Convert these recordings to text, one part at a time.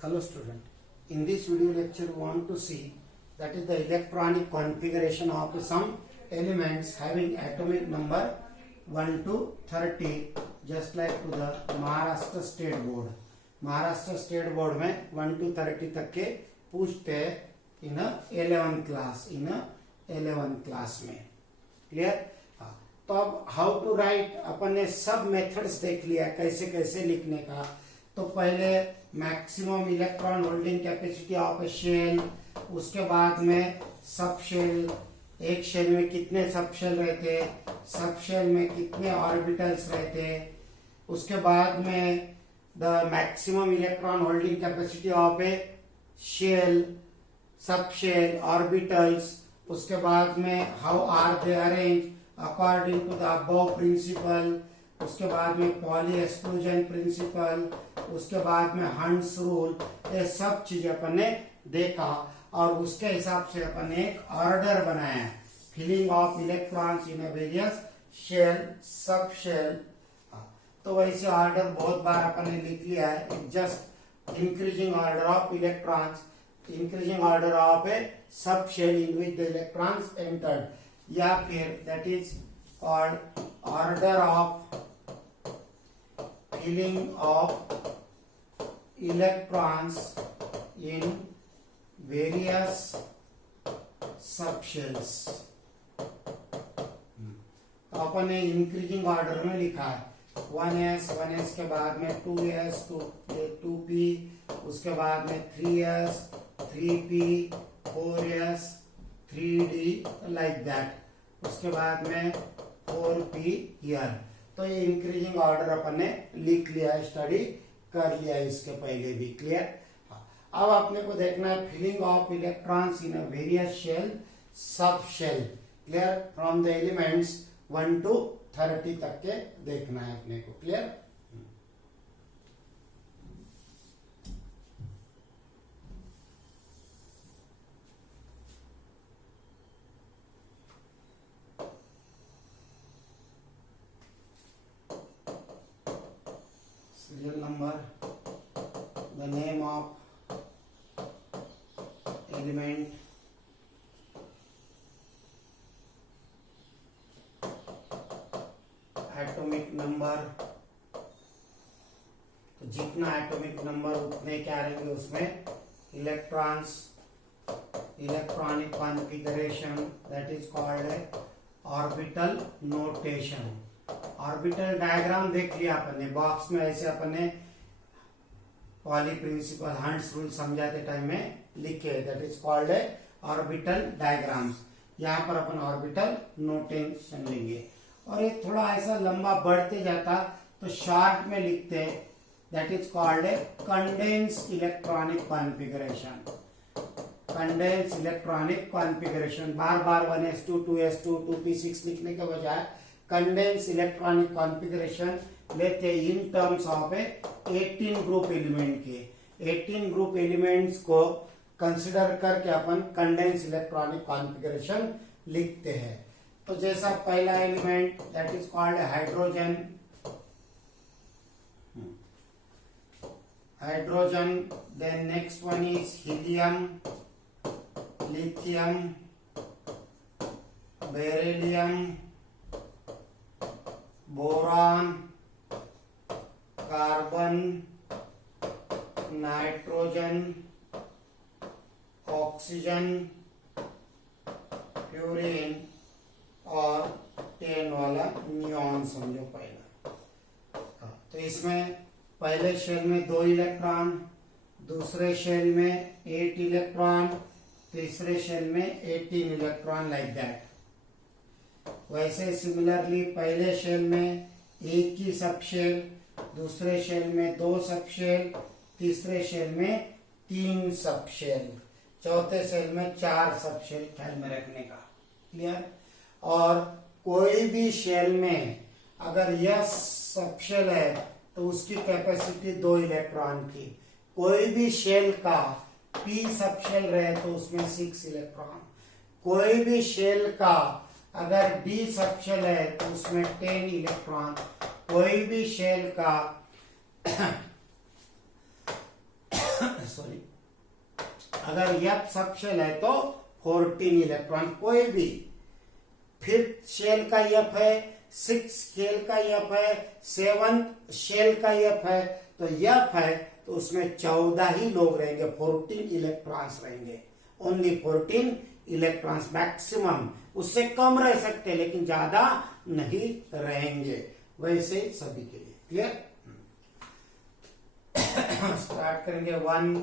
Hello student, in this video lecture we want to see that is the electronic configuration of some elements having atomic number 1 to 30 just like to the Maharashtra state board. Maharashtra state board में 1 to 30 तक के पूछते हैं इन 11th class में. Clear? तो अब how to right अपन ने सब मेथड्स देख लिया कैसे कैसे लिखने का. तो पहले maximum electron holding capacity of a shell, उसके बाद में सब शेल, एक शेल में कितने सब शेल रहते, सब शेल में कितने ऑर्बिटल्स रहते, उसके बाद में the maximum electron holding capacity of a shell, sub shell, orbitals, उसके बाद में how are they arrange according to the above principle, उसके बाद में पॉली एक्सक्लूजन प्रिंसिपल, उसके बाद में हंट्स रूल, ये सब चीजें अपन ने देखा और उसके हिसाब से अपन ने एक ऑर्डर बनाया filling of electrons in various shell, sub shell. तो वैसे ऑर्डर बहुत बार अपन ने लिख लिया है. Just increasing order of electrons, increasing order of a sub shell in which the electrons entered, या फिर that is called order of filling of electrons in various subshells. तो अपन ने इंक्रीजिंग ऑर्डर में लिखा है 1s के बाद में 2s 2p, उसके बाद में 3s 3p 4s 3d like that, उसके बाद में 4p हियर. तो ये इंक्रीजिंग ऑर्डर अपन ने लिख लिया है, स्टडी कर लिया है इसके पहले भी. क्लियर? अब अपने को देखना है filling of electrons in a various shell, sub shell. Clear? From the elements 1 to 30 तक के देखना है अपने को. Clear? serial number, the name of element, atomic number. तो जितना एटॉमिक नंबर उतने क्या रहेंगे उसमें electrons, electronic configuration that is called a orbital notation. Orbital diagram देख लिया अपन ने बॉक्स में, ऐसे अपन ने पॉली प्रिंसिपल हंट्स रूल समझाते टाइम में लिखे, that is called a orbital diagrams. यहाँ पर अपन ऑर्बिटल नोटेशन लेंगे और ये थोड़ा ऐसा लंबा बढ़ते जाता तो शॉर्ट में लिखते हैं, that is called A condense electronic configuration. Condense electronic configuration bar bar 1s2 2s2 2p6 लिखने के बजाय कंडेंस इलेक्ट्रॉनिक कॉन्फ़िगरेशन लेते in terms of A 18 group element के. 18 ग्रुप एलिमेंट्स को कंसिडर करके अपन कंडेंस इलेक्ट्रॉनिक कॉन्फ़िगरेशन लिखते हैं. तो जैसा पहला element that is called hydrogen, hydrogen, then next one is helium, lithium, beryllium, boron, carbon, nitrogen, oxygen, fluorine और 10 वाला नियॉन समझो पहला. तो इसमें पहले शेल में 2 इलेक्ट्रॉन, दूसरे शेल में 8 इलेक्ट्रॉन, तीसरे शेल में 18 इलेक्ट्रॉन लाइक दैट. वैसे सिमिलरली पहले शेल में एक ही सब शेल, दूसरे शेल में 2 सब शेल, तीसरे शेल में 3 सब शेल, चौथे शेल में 4 सब शेल, ख्याल में रखने का. क्लियर? और कोई भी शेल में अगर यह सब शेल है तो उसकी कैपेसिटी 2 इलेक्ट्रॉन की. कोई भी शेल का p सब शेल रहे तो उसमें 6 इलेक्ट्रॉन. कोई भी शेल का अगर d सब शेल है तो उसमें 10 इलेक्ट्रॉन. कोई भी शेल का सॉरी, अगर F सब शेल है तो 14 इलेक्ट्रॉन, कोई भी 5th शेल का F है, 6th शेल का F है, 7th शेल का F है, तो F है तो उसमें 14 ही लोग रहेंगे, 14 इलेक्ट्रॉन्स रहेंगे, ओनली 14 इलेक्ट्रॉन्स मैक्सिमम, उससे कम रह सकते हैं लेकिन ज्यादा नहीं रहेंगे, वैसे सभी के लिए। क्लियर? स्टार्ट करेंगे 1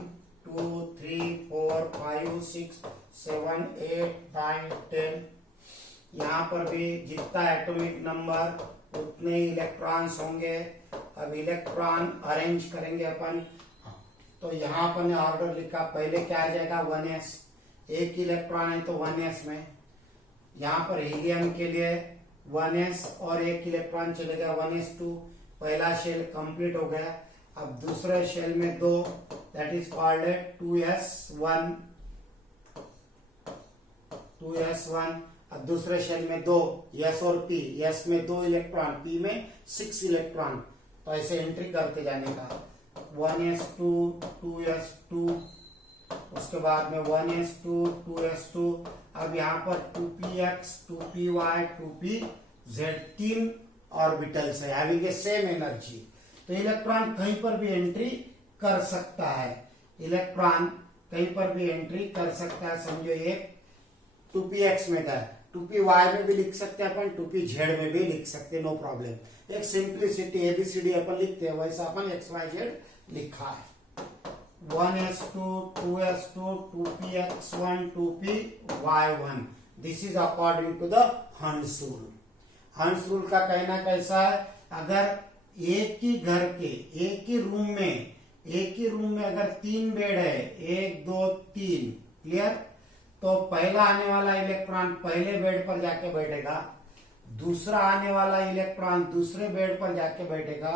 2 3 4 5 6 7 8 9 10। यहाँ पर भी जितना एटॉमिक नंबर उतने इलेक्ट्रॉन्स होंगे। अब इलेक्ट्रॉन अरेंज करेंगे अपन, तो यहाँ अपन ने ऑर्डर लिखा, पहले क्या आ जाएगा 1s, एक इलेक्ट्रॉन है तो 1s में, यहाँ पर हीलियम के लिए 1s और एक इलेक्ट्रॉन चलेगा 1s2, पहला शेल कंप्लीट हो गया। अब दूसरे शेल में 2, that is called 2s1, 2s1। अब दूसरे शेल में 2, s और p, s में 2 इलेक्ट्रॉन, p में 6 इलेक्ट्रॉन, तो ऐसे एंट्री करते जाने का, 1s2 2s2, उसके बाद में 1s2 2s2। अब यहाँ पर 2px 2py 2pz 3 ऑर्बिटल्स है हैविंग सेम एनर्जी, तो इलेक्ट्रॉन कहीं पर भी एंट्री कर सकता है, इलेक्ट्रॉन कहीं पर भी एंट्री कर सकता है। समझो ये 2px में था, 2py में भी लिख सकते हैं अपन, 2pz में भी लिख सकते हैं, नो प्रॉब्लम। एक सिंप्लिसिटी एबीसीडी अपन लिखते हैं, वैसा अपन xyz लिखा है। 1s2 2s2 2px1 2py1, this is according to the Hund's rule. Hund's rule का कहना कैसा है, अगर एक ही घर के एक ही रूम में अगर 3 बेड है, 1 2 3, क्लियर, तो पहला आने वाला इलेक्ट्रॉन पहले बेड पर जाके बैठेगा, दूसरा आने वाला इलेक्ट्रॉन दूसरे बेड पर जाके बैठेगा,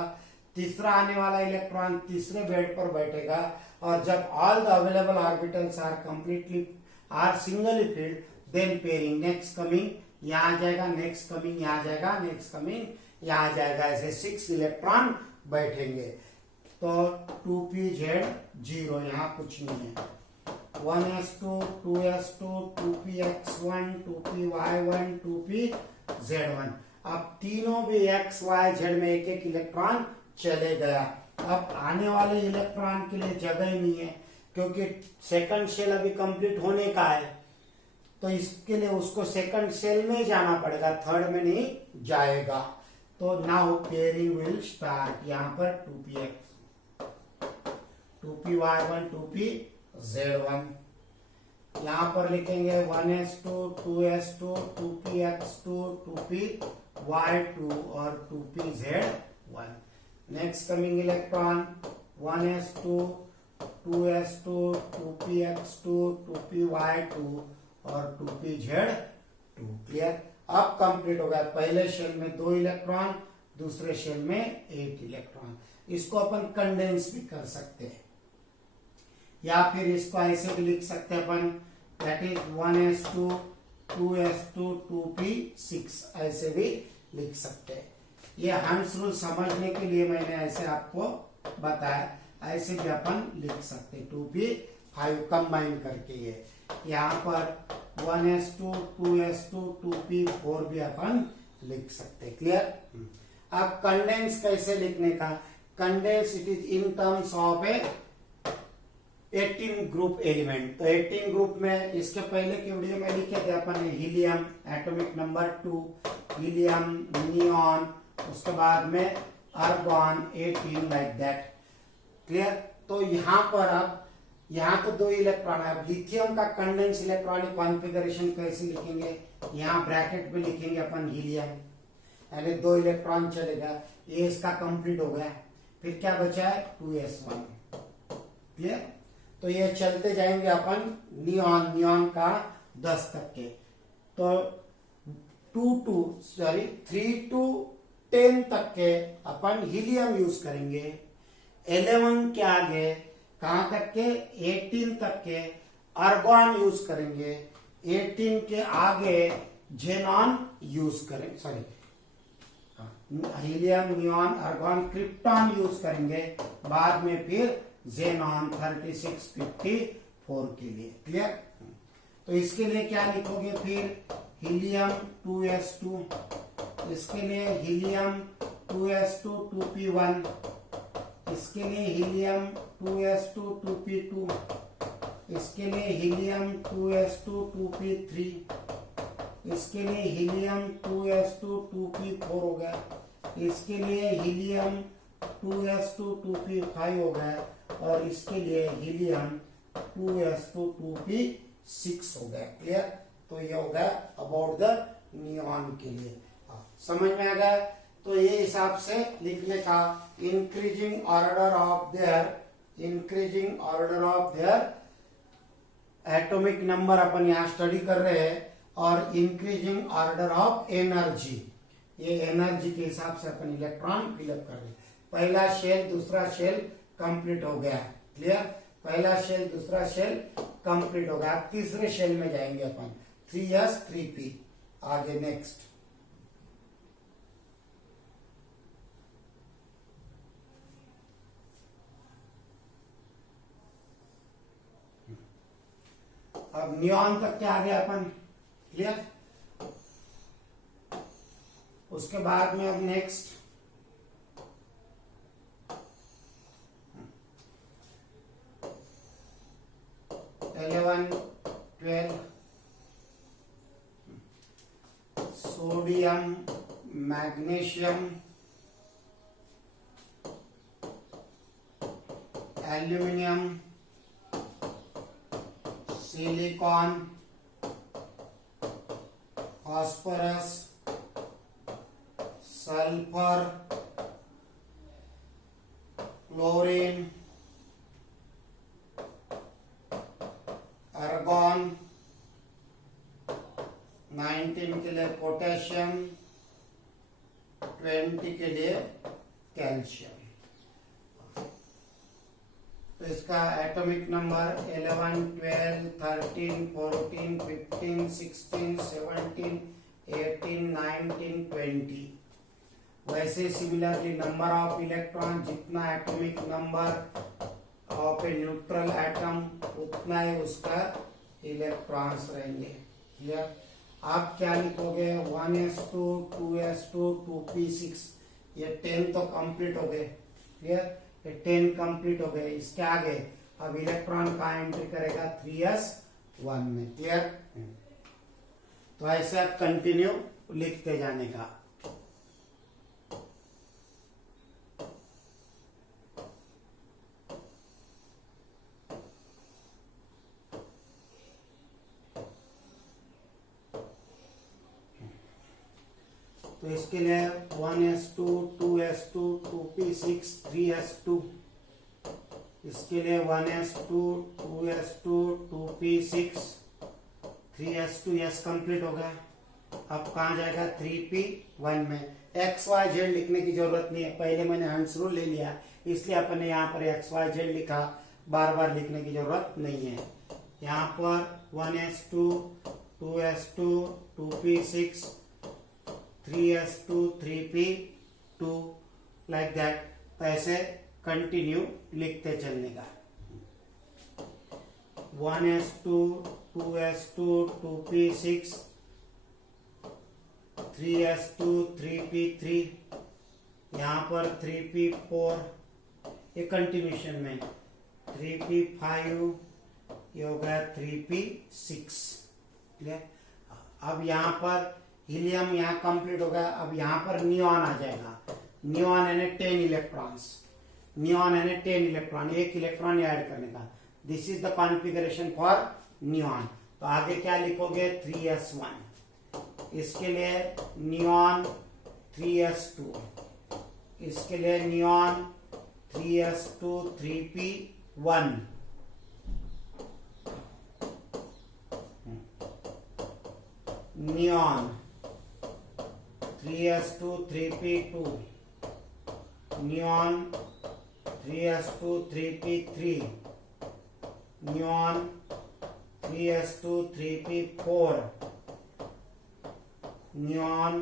तीसरा आने वाला इलेक्ट्रॉन तीसरे बेड पर बैठेगा, और जब all the available orbitals are completely are singly filled, then pairing, next coming यहाँ आ जाएगा, नेक्स्ट कमिंग यहाँ आ जाएगा, नेक्स्ट कमिंग यहाँ आ जाएगा, ऐसे 6 इलेक्ट्रॉन बैठेंगे। तो 2pz 0, यहाँ कुछ नहीं है। 1s2 2s2 2px1 2py1 2pz1, अब तीनों भी x y z में एक एक इलेक्ट्रॉन चले गया। अब आने वाले इलेक्ट्रॉन के लिए जगह ही नहीं है, क्योंकि सेकंड शेल अभी कंप्लीट होने का है, तो इसके लिए उसको सेकंड शेल में जाना पड़ेगा, थर्ड में नहीं जाएगा। तो नाउ पेयरिंग विल स्टार्ट, यहाँ पर 2px 2py1 2pz1, यहाँ पर लिखेंगे 1s2 2s2 2px2 2py2 और 2pz1। Next coming electron 1s2 2s2 2px2 2py2 और 2pz2, क्लियर। अब कंप्लीट हो गया, पहले शेल में 2 इलेक्ट्रॉन, दूसरे शेल में 8 इलेक्ट्रॉन। इसको अपन कंडेंस भी कर सकते हैं, या फिर इसको ऐसे भी लिख सकते हैं अपन, that is 1s2 2s2 2p6, ऐसे भी लिख सकते हैं। ये हंस रूल समझने के लिए मैंने ऐसे आपको बताया, ऐसे भी अपन लिख सकते, 2p5 कंबाइन करके। ये यहाँ पर 1s2 2s2 2p4 भी अपन लिख सकते, क्लियर। अब कंडेंस कैसे लिखने का, condense it is in terms of A 18 group element. तो 18 ग्रुप में इसके पहले की वीडियो में लिखे थे अपन ने helium atomic number 2, helium, neon, उसके बाद में आर्गॉन 18 लाइक दैट, क्लियर। तो यहाँ पर अब यहाँ तो 2 इलेक्ट्रॉन है, अब लिथियम का कंडेंस इलेक्ट्रॉनिक कॉन्फ़िगरेशन कैसे लिखेंगे, यहाँ ब्रैकेट में लिखेंगे अपन हीलियम, यानी 2 इलेक्ट्रॉन चलेगा, ये इसका कंप्लीट हो गया, फिर क्या बचा है 2s1, क्लियर। तो ये चलते जाएंगे अपन नियॉन का 10 तक के, तो 3 to 10 तक के अपन हीलियम यूज करेंगे। 11 के आगे कहां तक के 18 तक के आर्गॉन यूज करेंगे। 18 के आगे जेनॉन यूज करेंगे, sorry helium, neon, argon, krypton use करेंगे। बाद में फिर जेनॉन 3654 के लिए। क्लियर? तो इसके लिए क्या लिखोगे फिर? हीलियम 2s2, इसके लिए हीलियम 2s2 2p1, इसके लिए हीलियम 2s2 2p2, इसके लिए हीलियम 2s2 2p3, इसके लिए हीलियम 2s2 2p4 हो गया, इसके लिए हीलियम 2s2 2p5 हो गया, और इसके लिए हीलियम 2s2 2p6 हो गया। क्लियर? तो ये हो गया अबाउट द नियॉन के लिए। समझ में आ गया? तो ये हिसाब से लिखने का increasing order of their atomic number अपन यहाँ स्टडी कर रहे हैं, और इंक्रीजिंग ऑर्डर ऑफ एनर्जी, ये एनर्जी के हिसाब से अपन इलेक्ट्रॉन फिलअप कर रहे हैं। पहला शेल दूसरा शेल कंप्लीट हो गया। क्लियर? पहला शेल दूसरा शेल कंप्लीट हो गया। अब तीसरे शेल में जाएंगे अपन 3s 3p। आगे नेक्स्ट, अब नियॉन तक क्या आ गया अपन? क्लियर? उसके बाद में अब next 11 12 sodium, magnesium, aluminium, silicon, phosphorus, sulphur, chlorine, argon, 19 के लिए पोटेशियम, 20 के लिए कैल्शियम। तो इसका एटॉमिक नंबर 11 12 13 14 15 16 17 18 19 20। वैसे सिमिलरली नंबर ऑफ इलेक्ट्रॉन, जितना atomic number of a neutral atom उतना ही उसका इलेक्ट्रॉन्स रहेंगे। क्लियर? आप क्या लिखोगे? 1s2 2s2 2p6, ये 10 तो कंप्लीट हो गए। क्लियर? ये 10 कंप्लीट हो गए। इसके आगे अब इलेक्ट्रॉन का एंट्री करेगा 3s1 में। क्लियर? तो ऐसे आप कंटिन्यू लिखते जाने का। तो इसके लिए 1s2 2s2 2p6 3s2, इसके लिए 1s2 2s2 2p6 3s2, yes complete हो गया। अब कहाँ जाएगा? 3p1 में। xyz लिखने की जरूरत नहीं है, पहले मैंने हंस रूल ले लिया, इसलिए अपन ने यहाँ पर xyz लिखा, बार बार लिखने की जरूरत नहीं है। यहाँ पर 1s2 2s2 2p6 3s2 3p2 like that. तो ऐसे कंटिन्यू लिखते चलने का। 1s2 2s2 2p6 3s2 3p3, यहाँ पर 3p4, ये कंटिन्यूशन में 3p5, ये हो गया 3p6। क्लियर? अब यहाँ पर हीलियम यहाँ कंप्लीट हो गया। अब यहाँ पर नियॉन आ जाएगा। नियॉन यानी 10 इलेक्ट्रॉन्स, नियॉन यानी 10 इलेक्ट्रॉन, एक इलेक्ट्रॉन ऐड करने का। This is the configuration for neon. तो आगे क्या लिखोगे? 3s1, इसके लिए नियॉन 3s2, इसके लिए neon 3s2 3p1, neon 3s2 3p2, neon 3s2 3p3, neon 3s2 3p4, neon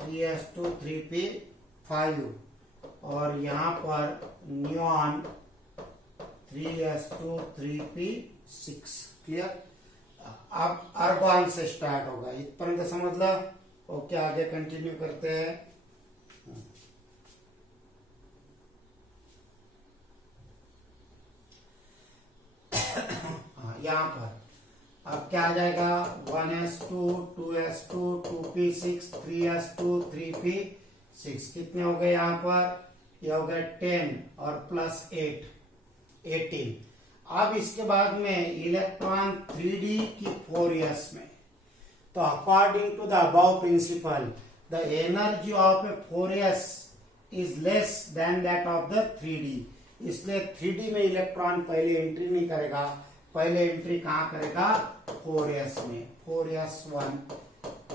3s2 3p5, और यहाँ पर नियॉन 3s2 3p6। क्लियर। अब आर्गॉन से स्टार्ट होगा, इतना समझ लो। ओके, आगे कंटिन्यू करते हैं। यहाँ पर अब क्या आ जाएगा, 1s2 2s2 2p6 3s2 3p6। कितने हो गए यहाँ पर, ये हो गए 10 और प्लस 8 18। अब इसके बाद में इलेक्ट्रॉन 3d की 4s में, तो according to the above principle the energy of a 4s is less than that of the 3d। इसलिए 3d में इलेक्ट्रॉन पहले एंट्री नहीं करेगा, पहले एंट्री कहाँ करेगा, 4s में। 4s1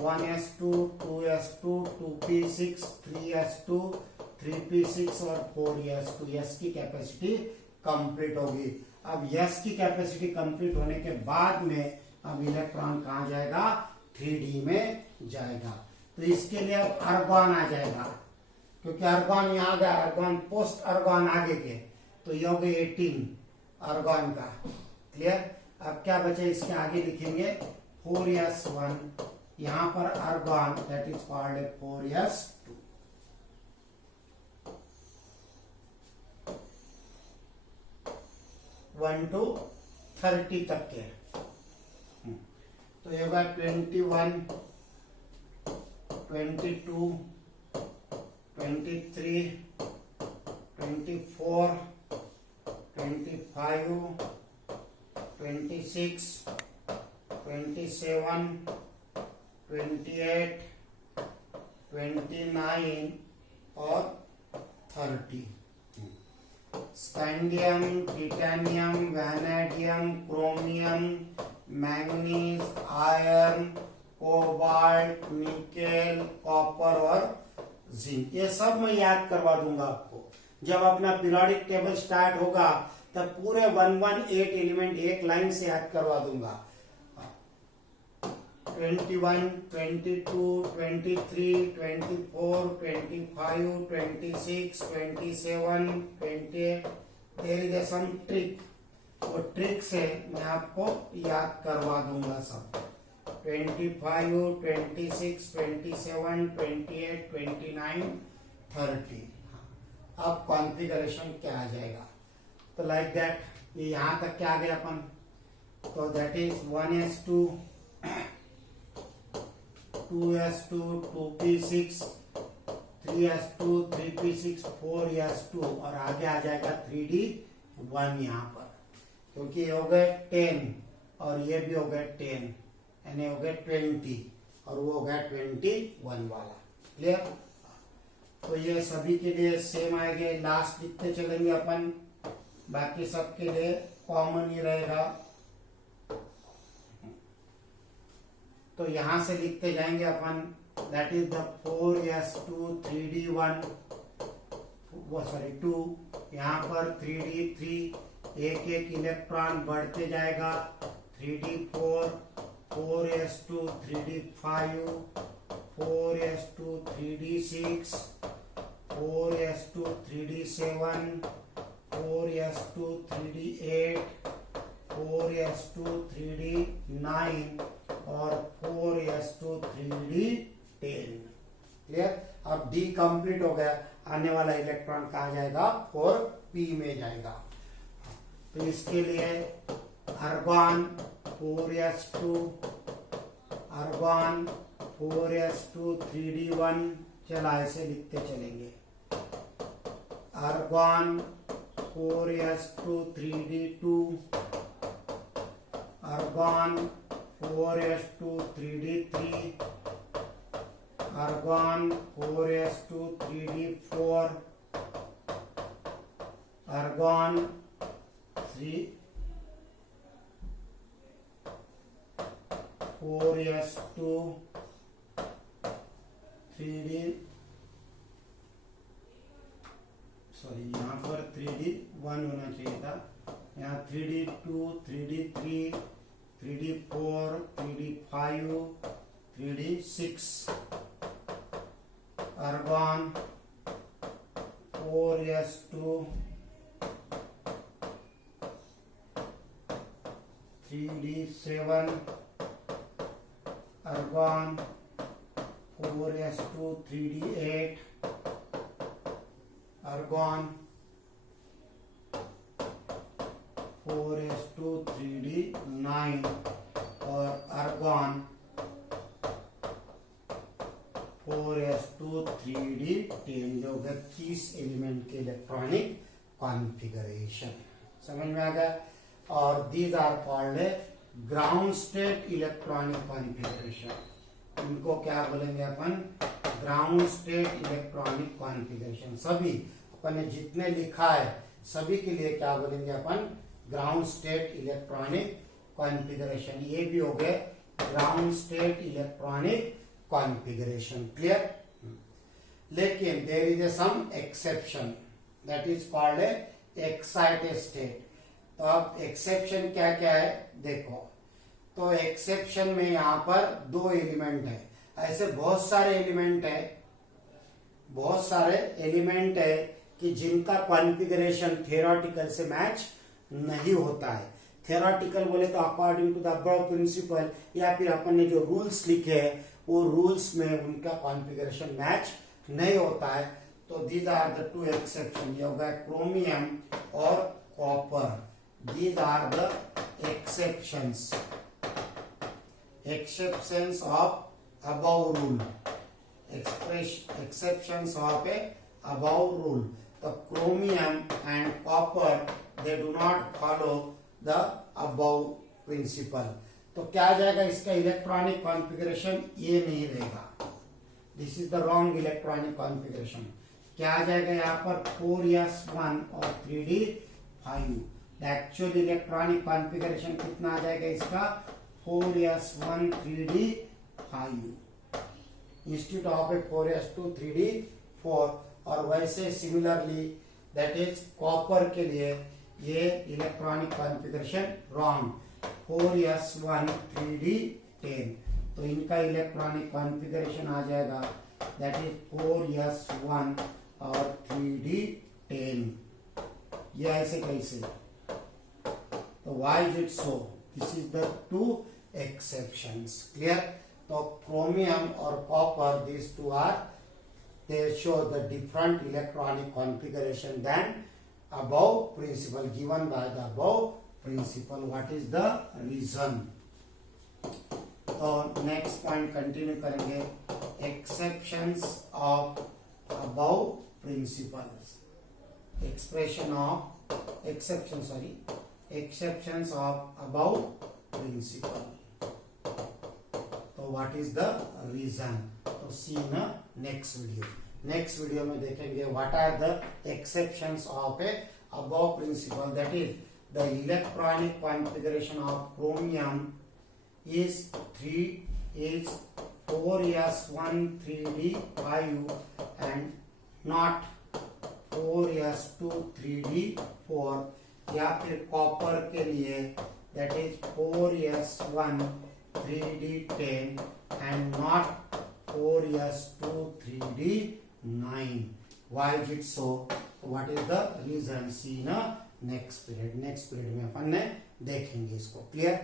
1s2 2s2 2p6 3s2 3p6 और 4s2। s की कैपेसिटी कंप्लीट होगी। अब s की कैपेसिटी कंप्लीट होने के बाद में अब इलेक्ट्रॉन कहाँ जाएगा, 3d में जाएगा। तो इसके लिए अब आर्गॉन आ जाएगा, क्योंकि आर्गॉन यहाँ आ गया, आर्गॉन पोस्ट आर्गॉन आगे के, तो ये हो गए 18 आर्गॉन का। क्लियर। अब क्या बचे, इसके आगे लिखेंगे 4s1, यहाँ पर argon that is called 4s2। 1 to 30 तक के, तो ये होगा 21 22 23 24 25 26 27 28 29 और 30। Scandium, titanium, vanadium, chromium, manganese, iron, cobalt, nickel, copper और जिंक, ये सब मैं याद करवा दूंगा आपको। जब अपना पीरियोडिक टेबल स्टार्ट होगा तब पूरे 118 एलिमेंट एक लाइन से याद करवा दूंगा। 21 22 23 24 25 26 27 28। देयर इज सम ट्रिक, वो ट्रिक से मैं आपको याद करवा दूंगा सब। 25 26 27 28 29 30। अब कॉन्फ़िगरेशन क्या आ जाएगा, तो लाइक दैट, ये यहां तक क्या आ गया अपन, तो that is 1s2 2s2 2p6 3s2 3p6 4s2 और आगे आ जाएगा 3d1 यहाँ पर, क्योंकि ये हो गए 10 और ये भी हो गए 10, यानी हो गए 20 और वो हो गया 21 वाला। क्लियर। तो ये सभी के लिए सेम आएंगे, लास्ट लिखते चलेंगे अपन, बाकी सबके लिए कॉमन ही रहेगा। तो यहां से लिखते जाएंगे अपन, that is the 4s2 3d1 वो सॉरी 2, यहाँ पर 3d3, एक एक इलेक्ट्रॉन बढ़ते जाएगा, 3d4 4s2 3d5 4s2 3d6 4s2 3d7 4s2 3d8 4s2 3d9 और 4s2 3d10। क्लियर। अब d कंप्लीट हो गया, आने वाला इलेक्ट्रॉन कहा जाएगा 4p में जाएगा। तो इसके लिए argon 4s2 argon 4s2 3d1, चला ऐसे लिखते चलेंगे, argon 4s2 3d2 argon 4s2 3d3 argon 4s2 3d4 argon 4s2 3d sorry यहाँ पर 3d1 होना चाहिए था, यहाँ 3d2 3d3 3d4 3d5 3d6 argon 4s2 3d7 argon, 4s2 3d8 argon, 4s2 3d9 और argon 4s2 3d10 जो होगा 30 element के इलेक्ट्रॉनिक कॉन्फ़िगरेशन। समझ में आ गया। और these are called ground state electronic configuration. इनको क्या बोलेंगे अपन? Ground state electronic configuration. सभी अपन ने जितने लिखा है सभी के लिए क्या बोलेंगे अपन? Ground state electronic configuration. ये भी हो गए ground state electronic configuration. Clear? लेकिन there is some exception that is called excited state. तो अब एक्सेप्शन क्या क्या है देखो। तो एक्सेप्शन में यहां पर दो एलिमेंट है। ऐसे बहुत सारे एलिमेंट है कि जिनका कॉन्फ़िगरेशन थ्योरेटिकल से मैच नहीं होता है। थ्योरेटिकल बोले तो according to the above principle, या फिर अपन ने जो रूल्स लिखे हैं वो रूल्स में उनका कॉन्फ़िगरेशन मैच नहीं होता है। तो these are the two exception. ये होगा क्रोमियम और copper. These are the exceptions of above rule. Exceptions of a above rule. The chromium and copper, they do not follow the above principle. तो क्या आ जाएगा इसका इलेक्ट्रॉनिक कॉन्फ़िगरेशन? ये नहीं रहेगा। This is the wrong electronic configuration. क्या आ जाएगा यहाँ पर? 4s1 और 3d5। एक्चुअल इलेक्ट्रॉनिक कॉन्फ़िगरेशन कितना आ जाएगा इसका? 4s1 3d5 institute of A 4s2 3d4। और वैसे सिमिलरली दैट इज कॉपर के लिए ये electronic configuration wrong, 4s1 3d10। तो इनका इलेक्ट्रॉनिक कॉन्फ़िगरेशन आ जाएगा दैट इज 4s1 और 3d10। ये ऐसे कैसे? तो why is it so? This is the two exceptions. Clear? तो chromium और copper, these two are, they show the different electronic configuration than above principle given by the above principle. What is the reason? तो next point continue करेंगे। Exceptions of above principles. Exceptions of above principle. तो what is the reason? तो see in next video. Next video में देखेंगे what are the exceptions of a above principle. That is the electronic configuration of chromium is 4s1 3d5 and not 4s2 3d4। या फिर copper के लिए that is 4s1 3d10 and not 4s2 3d9. Why is it so? What is the reason? See in next period. Next period में अपन ने देखेंगे इसको। Clear?